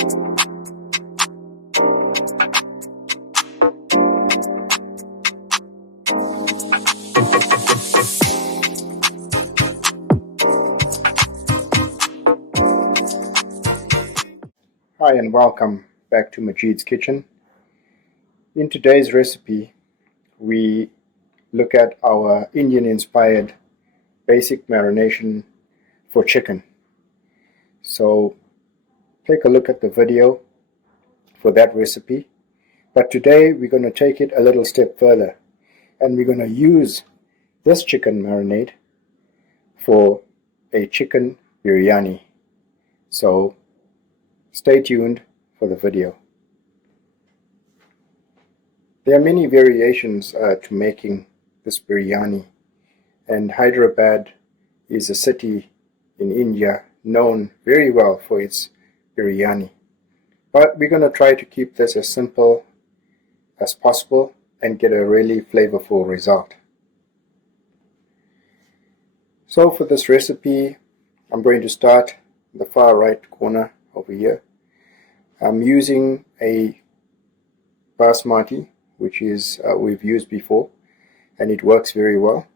Hi and welcome back to Majid's Kitchen. In today's recipe, we look at our Indian-inspired basic marination for chicken. So take a look at the video for that recipe. But today we're going to take it a little step further, and we're going to use this chicken marinade for a chicken biryani. So stay tuned for the video. There are many variations to making this biryani, and Hyderabad is a city in India known very well for its biryani. But we're going to try to keep this as simple as possible and get a really flavorful result. So for this recipe, I'm going to start in the far right corner over here. I'm using a basmati, which is we've used before, and it works very well.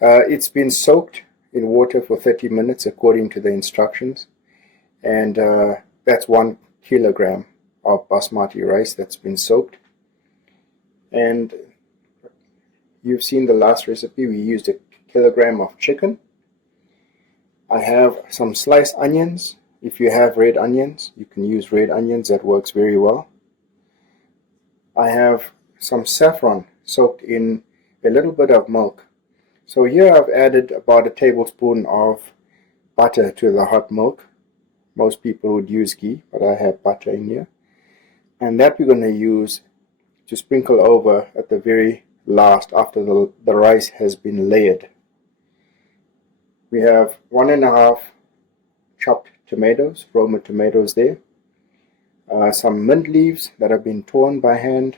It's been soaked in water for 30 minutes according to the instructions, and that's 1 kilogram of basmati rice that's been soaked. And you've seen the last recipe, we used 1 kilogram of chicken. I have some sliced onions. If you have red onions, you can use red onions, that works very well. I have some saffron soaked in a little bit of milk. So here I've added about 1 tablespoon of butter to the hot milk. Most people would use ghee, but I have butter in here. And that we're going to use to sprinkle over at the very last after the rice has been layered. We have 1½ chopped tomatoes, Roma tomatoes there. Some mint leaves that have been torn by hand.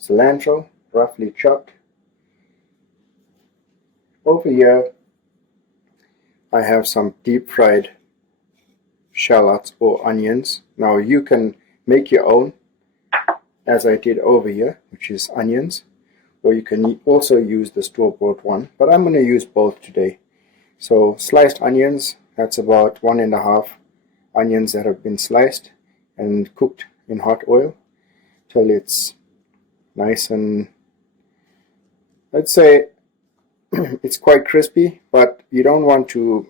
Cilantro, roughly chopped. Over here, I have some deep fried shallots or onions. Now you can make your own, as I did over here, which is onions, or you can also use the store-bought one, but I'm going to use both today. So sliced onions, that's about 1½ onions that have been sliced and cooked in hot oil till it's nice and, let's say, it's quite crispy, but you don't want to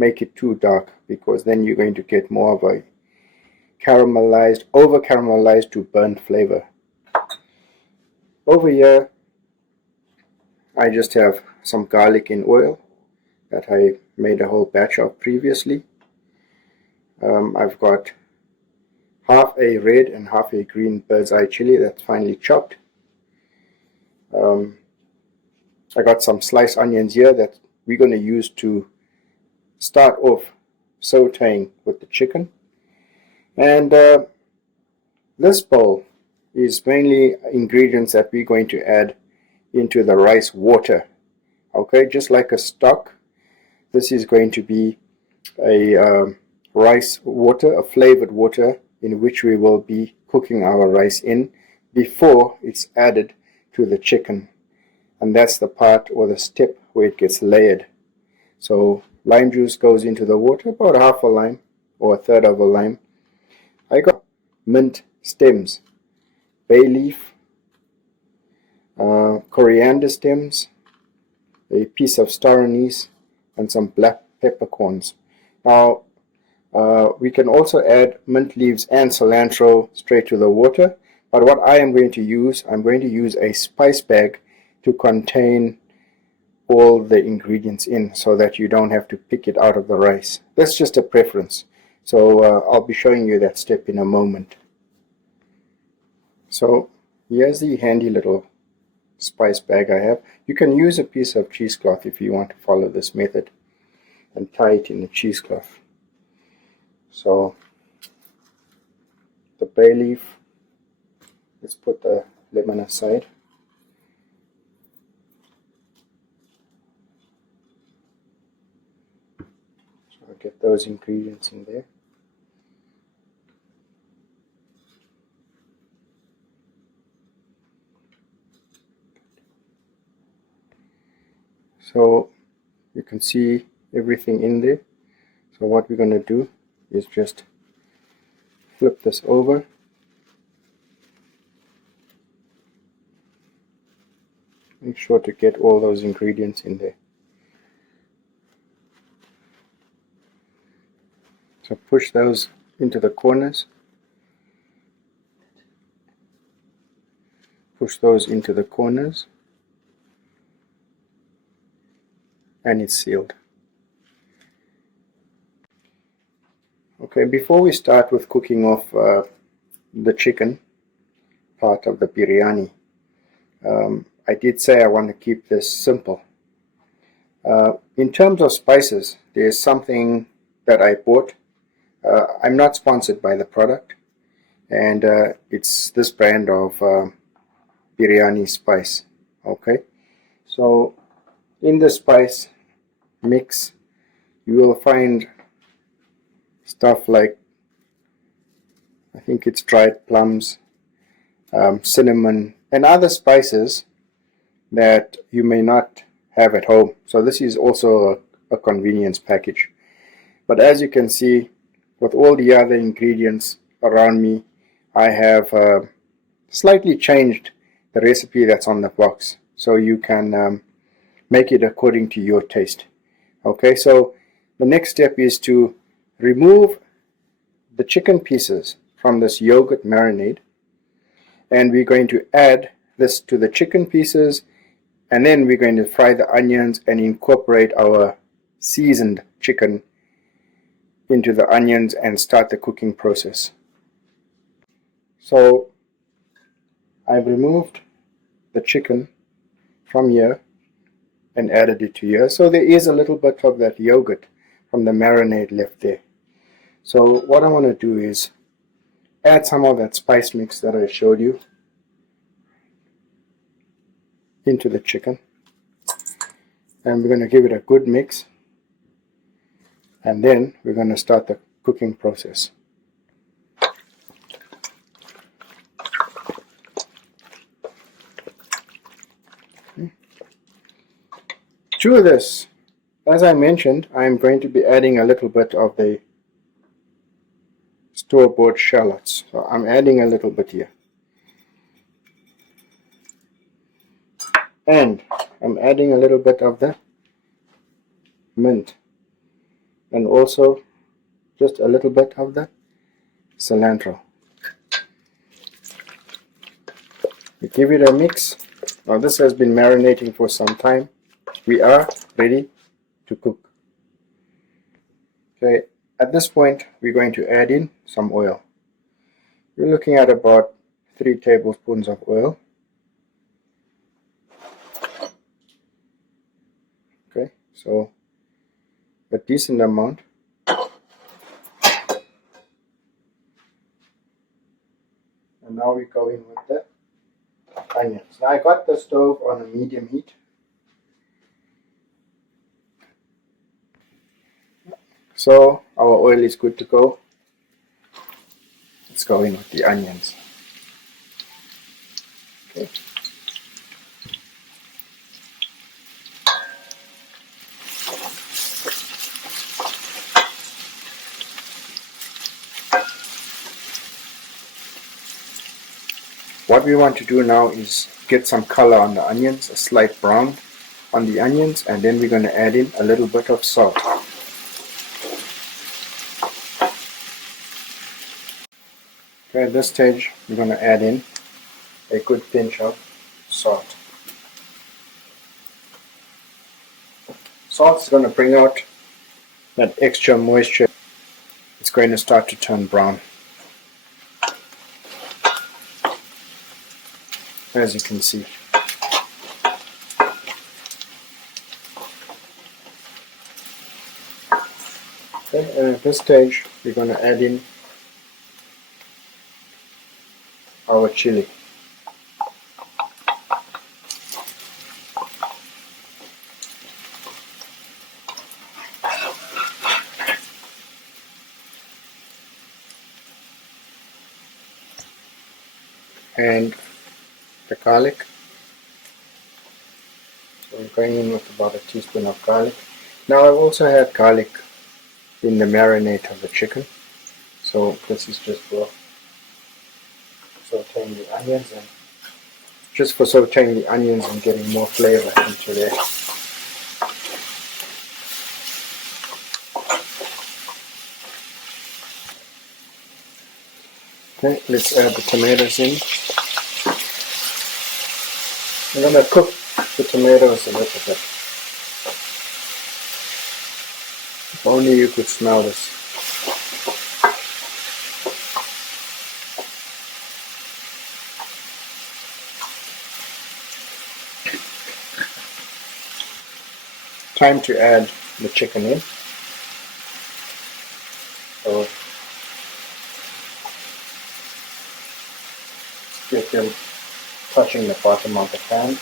make it too dark, because then you're going to get more of a caramelized, over caramelized to burnt flavor. Over here, I just have some garlic in oil that I made a whole batch of previously. I've got half a red and half a green bird's eye chili that's finely chopped. I got some sliced onions here that we're going to use to start off sauteing with the chicken. And this bowl is mainly ingredients that we're going to add into the rice water. Okay, just like a stock, this is going to be a rice water, a flavored water, in which we will be cooking our rice in before it's added to the chicken. And that's the part or the step where it gets layered. So lime juice goes into the water, about half a lime or 1/3 of a lime. I got mint stems, bay leaf, coriander stems, a piece of star anise, and some black peppercorns. Now we can also add mint leaves and cilantro straight to the water, but what I am going to use, I'm going to use a spice bag to contain all the ingredients in, so that you don't have to pick it out of the rice. That's just a preference. So I'll be showing you that step in a moment. So here's the handy little spice bag I have. You can use a piece of cheesecloth if you want to follow this method and tie it in the cheesecloth. So the bay leaf, let's put the lemon aside. So I'll get those ingredients in there. So you can see everything in there. So what we're going to do is just flip this over. Make sure to get all those ingredients in there. So push those into the corners. Push those into the corners. And it's sealed. Okay, before we start with cooking off the chicken part of the biryani, I did say I want to keep this simple. In terms of spices, there's something that I bought. I'm not sponsored by the product, and it's this brand of biryani spice. Okay, so in the spice mix you will find stuff like, I think it's dried plums, cinnamon, and other spices that you may not have at home. So this is also a convenience package. But as you can see, with all the other ingredients around me, I have slightly changed the recipe that's on the box, so you can make it according to your taste. Okay, so the next step is to remove the chicken pieces from this yogurt marinade, and we're going to add this to the chicken pieces, and then we're going to fry the onions and incorporate our seasoned chicken into the onions and start the cooking process. So I've removed the chicken from here and added it to here. So there is a little bit of that yogurt from the marinade left there. So what I want to do is add some of that spice mix that I showed you into the chicken, and we're going to give it a good mix, and then we're going to start the cooking process. To this, as I mentioned, I'm going to be adding a little bit of the store-bought shallots. So I'm adding a little bit here. And I'm adding a little bit of the mint. And also just a little bit of the cilantro. We give it a mix. Now this has been marinating for some time. We are ready to cook. Okay, at this point we're going to add in some oil. We're looking at about 3 tablespoons of oil. Okay, so a decent amount. And now we go in with the onions. Now I got the stove on a medium heat. So our oil is good to go. Let's go in with the onions. Okay. What we want to do now is get some color on the onions, a slight brown on the onions, and then we're going to add in a little bit of salt. Okay, at this stage we're going to add in a good pinch of salt. Salt is going to bring out that extra moisture. It's going to start to turn brown, as you can see. Okay, and at this stage we're going to add in our chili. And the garlic. So going in with about a teaspoon of garlic. Now I've also had garlic in the marinade of the chicken, so this is just for sauteing the onions and getting more flavor into there. Okay, let's add the tomatoes in. I'm going to cook the tomatoes a little bit. If only you could smell this. Time to add the chicken in. So get them touching the bottom of the pan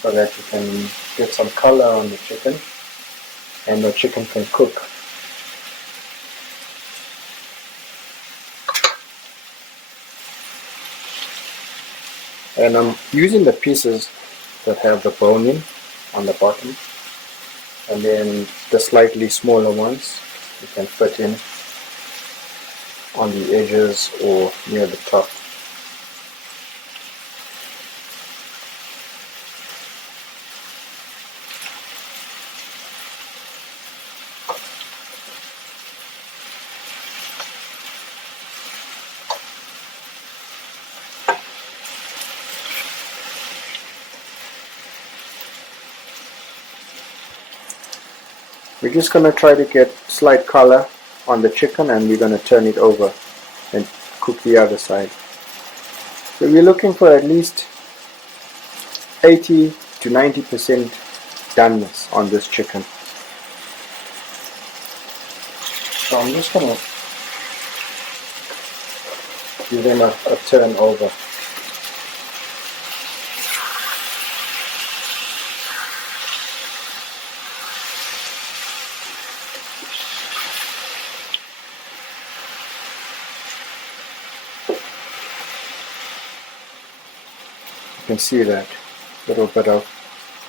so that you can get some color on the chicken and the chicken can cook. And I'm using the pieces that have the bone in on the bottom, and then the slightly smaller ones you can fit in on the edges or near the top. We're just going to try to get slight color on the chicken, and we're going to turn it over and cook the other side. So we're looking for at least 80 to 90% doneness on this chicken. So I'm just going to give them a turn over. You can see that little bit of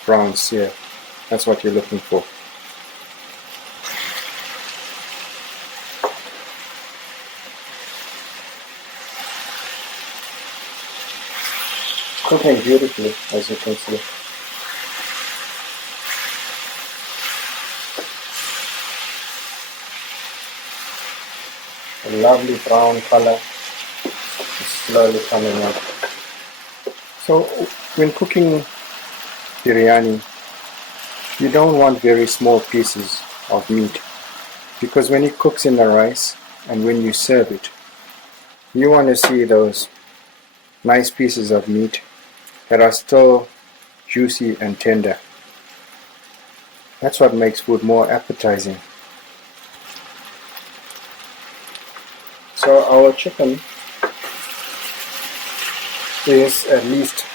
brown sear. That's what you're looking for. Cooking beautifully, as you can see. A lovely brown color is slowly coming up. So when cooking biryani, you don't want very small pieces of meat, because when it cooks in the rice and when you serve it, you want to see those nice pieces of meat that are still juicy and tender. That's what makes food more appetizing. So our chicken is at least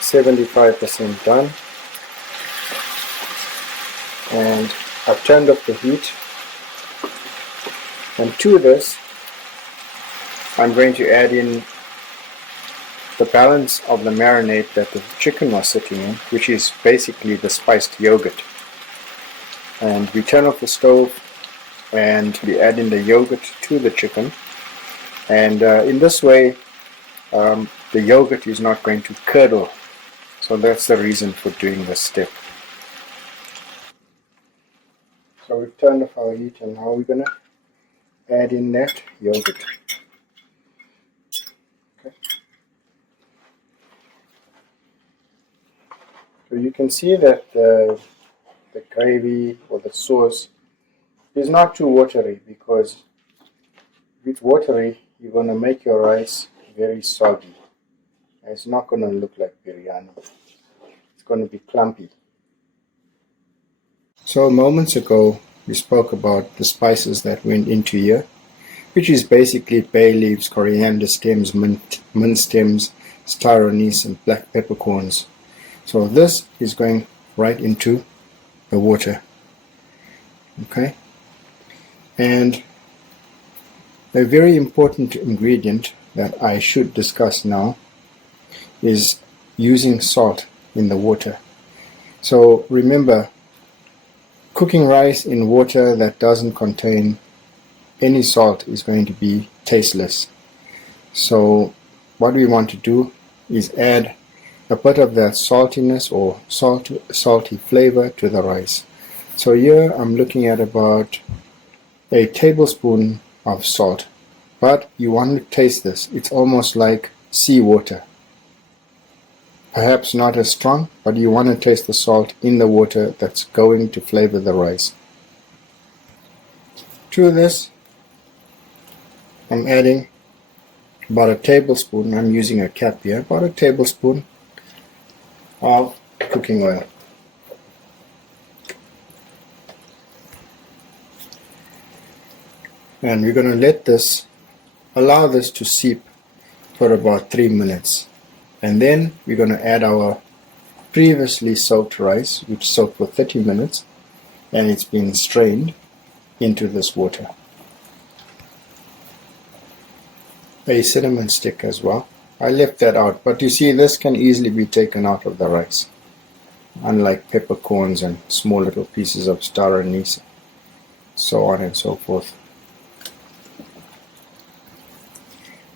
75% done, and I've turned up the heat, and to this I'm going to add in the balance of the marinade that the chicken was sitting in, which is basically the spiced yogurt. And we turn off the stove and we add in the yogurt to the chicken, and in this way the yogurt is not going to curdle. So that's the reason for doing this step. So we've turned off our heat, and now we're going to add in that yogurt. Okay. So you can see that the gravy or the sauce is not too watery, because if it's watery, you're going to make your rice very soggy. It's not going to look like biryani. It's going to be clumpy. So moments ago we spoke about the spices that went into here, which is basically bay leaves, coriander stems, mint stems, star anise and black peppercorns. So this is going right into the water. Okay? And a very important ingredient that I should discuss now is using salt in the water. So remember, cooking rice in water that doesn't contain any salt is going to be tasteless. So what we want to do is add a bit of that saltiness or salty flavor to the rice. So here I'm looking at about a tablespoon of salt, but you want to taste this. It's almost like seawater. Perhaps not as strong, but you want to taste the salt in the water that's going to flavor the rice. To this, I'm adding about a tablespoon, I'm using a cap here, about a tablespoon of cooking oil. And we're going to allow this to seep for about 3 minutes. And then we're going to add our previously soaked rice, which soaked for 30 minutes, and it's been strained into this water. A cinnamon stick as well. I left that out, but you see this can easily be taken out of the rice, unlike peppercorns and small little pieces of star anise, so on and so forth.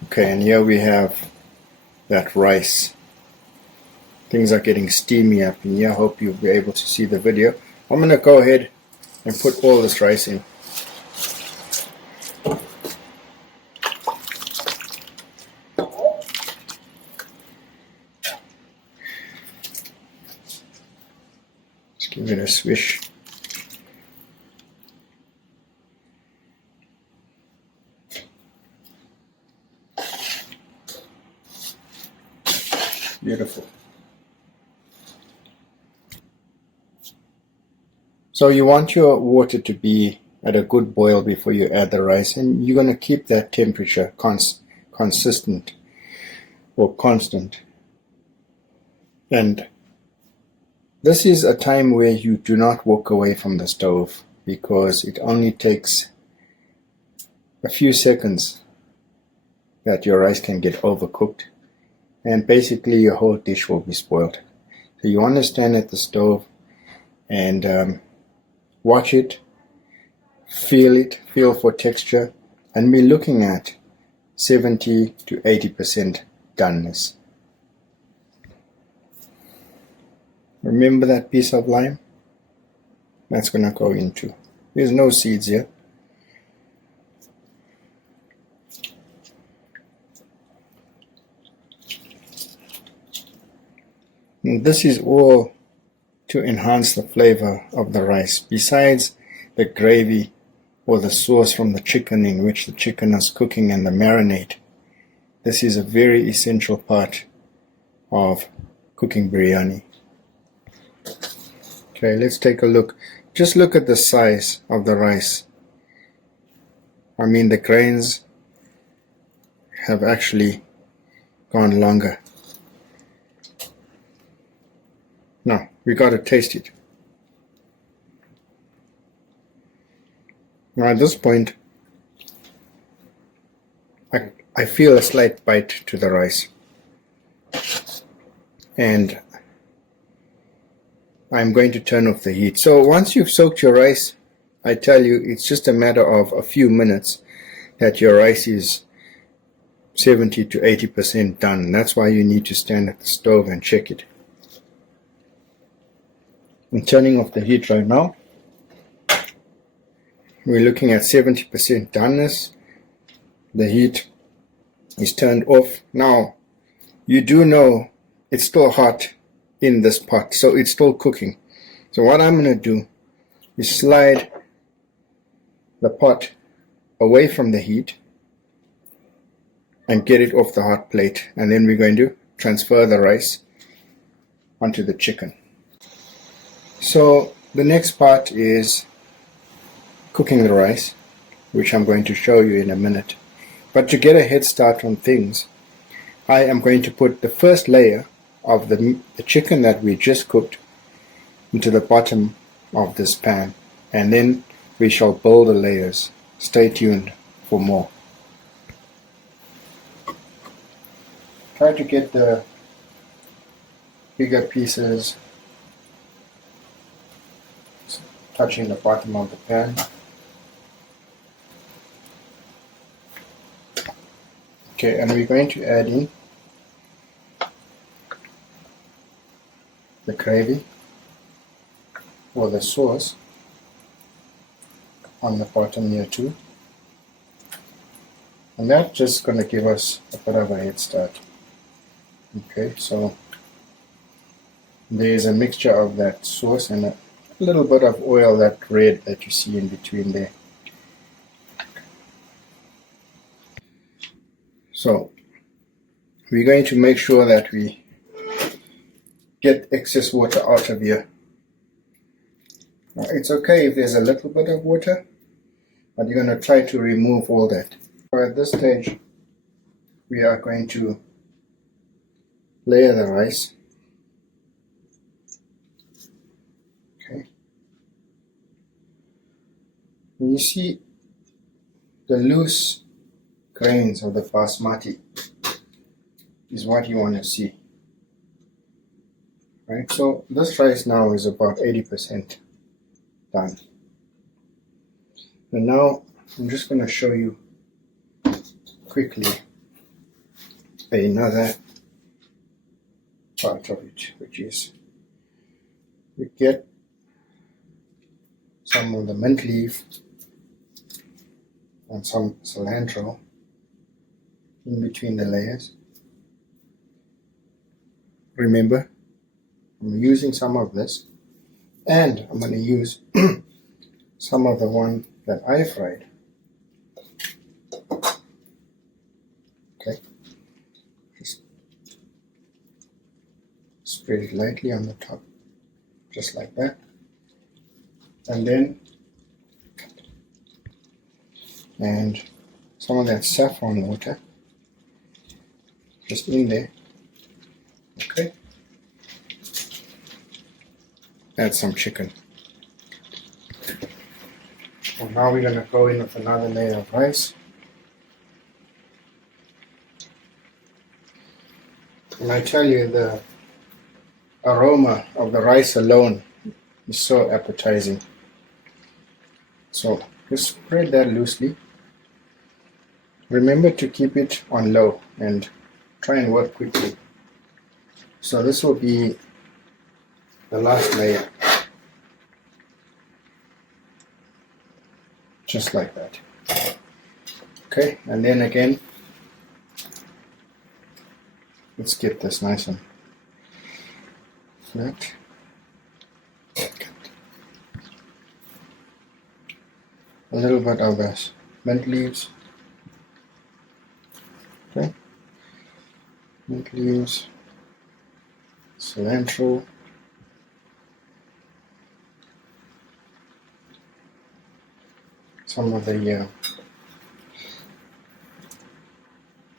Okay, and here we have that rice. Things are getting steamy up in here. I hope you'll be able to see the video. I'm going to go ahead and put all this rice in. Just give it a swish. Beautiful. So you want your water to be at a good boil before you add the rice, and you're going to keep that temperature consistent or constant. And this is a time where you do not walk away from the stove, because it only takes a few seconds that your rice can get overcooked, and basically your whole dish will be spoiled. So you want to stand at the stove and watch it, feel for texture, and be looking at 70 to 80% doneness. Remember that piece of lime? That's going to go into. There's no seeds here. And this is all to enhance the flavor of the rice, besides the gravy or the sauce from the chicken in which the chicken is cooking and the marinade. This is a very essential part of cooking biryani. Okay, let's take a look. Just look at the size of the rice. I mean, the grains have actually gone longer. Now, we got to taste it. Now at this point, I feel a slight bite to the rice. And I'm going to turn off the heat. So once you've soaked your rice, I tell you, it's just a matter of a few minutes that your rice is 70 to 80% done. That's why you need to stand at the stove and check it. I'm turning off the heat right now. We're looking at 70% doneness. The heat is turned off. Now, you do know it's still hot in this pot, so it's still cooking. So what I'm going to do is slide the pot away from the heat and get it off the hot plate, and then we're going to transfer the rice onto the chicken. So the next part is cooking the rice, which I'm going to show you in a minute. But to get a head start on things, I am going to put the first layer of the chicken that we just cooked into the bottom of this pan, and then we shall build the layers. Stay tuned for more. Try to get the bigger pieces touching the bottom of the pan. Okay, and we're going to add in the gravy or the sauce on the bottom here too. And that's just going to give us a bit of a head start. Okay, so there's a mixture of that sauce and a little bit of oil, that red that you see in between there. So we're going to make sure that we get excess water out of here. Now, it's okay if there's a little bit of water, but you're going to try to remove all that. So at this stage, we are going to layer the rice. Okay. And you see the loose grains of the basmati is what you want to see. Right, so this rice now is about 80% done. And now I'm just going to show you quickly another part of it, which is you get some of the mint leaf and some cilantro in between the layers. Remember, I'm using some of this, and I'm going to use some of the one that I fried. Okay, just spread it lightly on the top, just like that, and then some of that saffron water just in there. Okay, add some chicken. And now we're going to go in with another layer of rice. And I tell you, the aroma of the rice alone is so appetizing. So just spread that loosely. Remember to keep it on low and try and work quickly. So this will be the last layer. Just like that. Okay, and then again, let's get this nice and flat. A little bit of this mint leaves. Okay, mint leaves, cilantro, some of the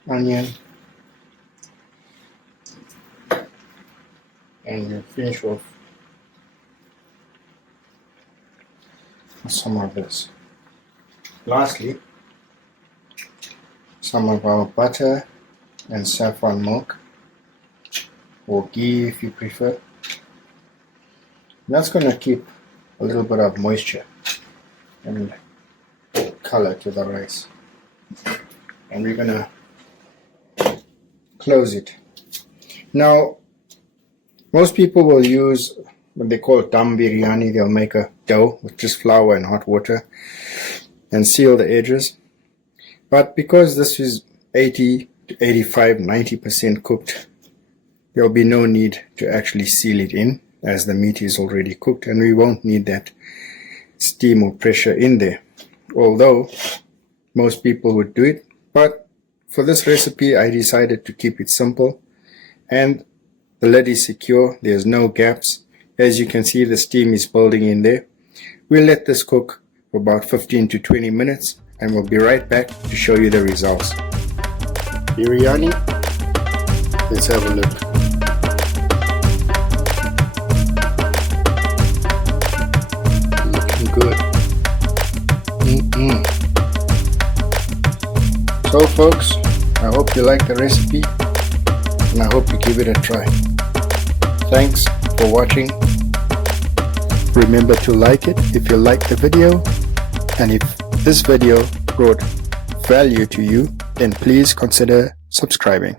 onion, and you finish off with some of this. Lastly, some of our butter and saffron milk, or ghee if you prefer. That's going to keep a little bit of moisture and color to the rice. And we're going to close it. Now, most people will use what they call dum biryani. They'll make a dough with just flour and hot water and seal the edges. But because this is 80 to 85, 90% cooked, there will be no need to actually seal it in, as the meat is already cooked, and we won't need that steam or pressure in there. Although most people would do it, but for this recipe I decided to keep it simple, and the lid is secure. There's no gaps. As you can see, the steam is building in there. We'll let this cook for about 15 to 20 minutes, and we'll be right back to show you the results. Biryani, let's have a look. Looking good. So folks, I hope you like the recipe, and I hope you give it a try. Thanks for watching. Remember to like it if you like the video, and if this video brought value to you, then please consider subscribing.